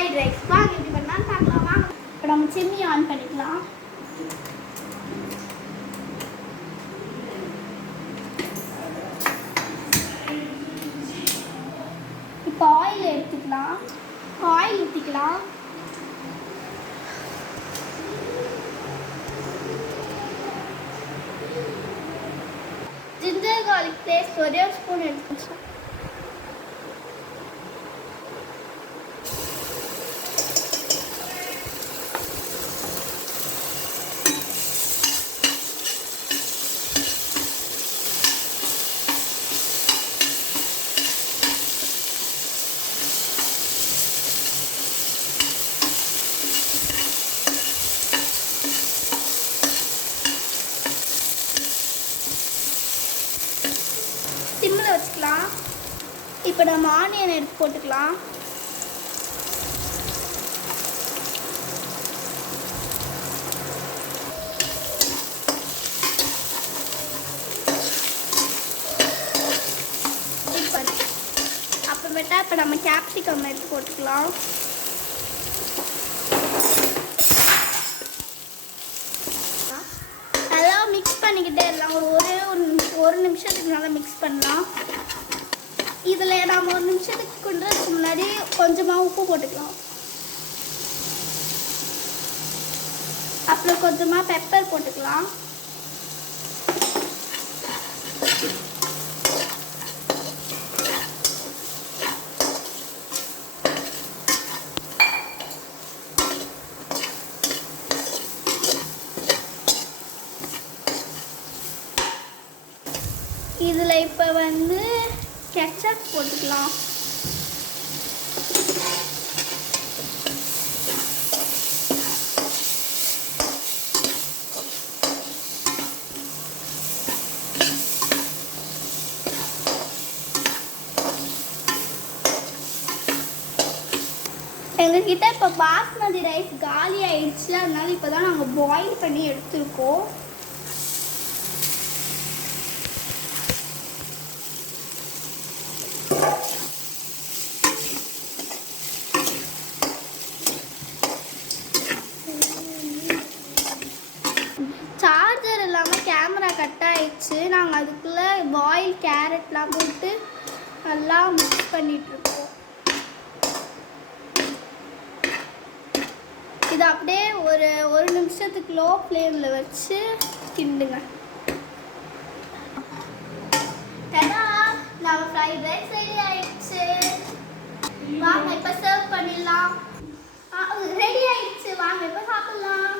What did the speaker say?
Fried rice வாங்க எப்படி பண்ணலாம்னு பார்க்கலாம் வாங்க. இப்போ நம்ம சிம்னி ஆன் பண்ணிக்கலாம். இப்போ ஆயில் எடுத்துக்கலாம். ஆயில் ஊற்றிக்கலாம். ஜிஞ்சர் கார்லிக் பேஸ்ட் ஒரே ஒரு ஸ்பூன் எடுத்துக்கலாம். சிம்மில் வச்சுக்கலாம். இப்போ நம்ம ஆனியன் எடுத்து போட்டுக்கலாம். அப்புறமேட்டா இப்போ நம்ம கேப்சிகம் எடுத்து போட்டுக்கலாம். அதெல்லாம் மிக்ஸ் பண்ணிக்கிட்டே இருக்கலாம். ஒரு நிமிஷத்துக்கு நல்லா மிக்ஸ் பண்ணலாம். இதில் நம்ம ஒரு நிமிஷத்துக்கு கொண்டுறதுக்கு முன்னாடி கொஞ்சமாக உப்பு போட்டுக்கலாம். அப்புறம் கொஞ்சமாக பெப்பர் போட்டுக்கலாம். இதில் இப்போ கெச்சப் போட்டுக்கலாம். எங்ககிட்ட இப்போ பாஸ்மதி ரைஸ் காலி ஆயிடுச்சு. அதனால இப்போ தான் நாங்கள் பாயில் பண்ணி எடுத்துருக்கோம். சார்ஜர் இல்லாமல் கேமரா கட் ஆயிடுச்சு. நாங்கள் அதுக்குள்ளே பாயில் கேரட்லாம் போட்டு நல்லா மிக்ஸ் பண்ணிகிட்ருக்கோம். இது அப்படியே ஒரு நிமிஷத்துக்கு லோ ஃப்ளேமில் வச்சு கிண்டுங்க. நம்ம ஃப்ரைட் ரைஸ் ரெடி ஆயிடுச்சு. வாங்க இப்போ சர்வ் பண்ணிடலாம். ரெடி ஆயிடுச்சு. வாங்க இப்போ சாப்பிடலாம்.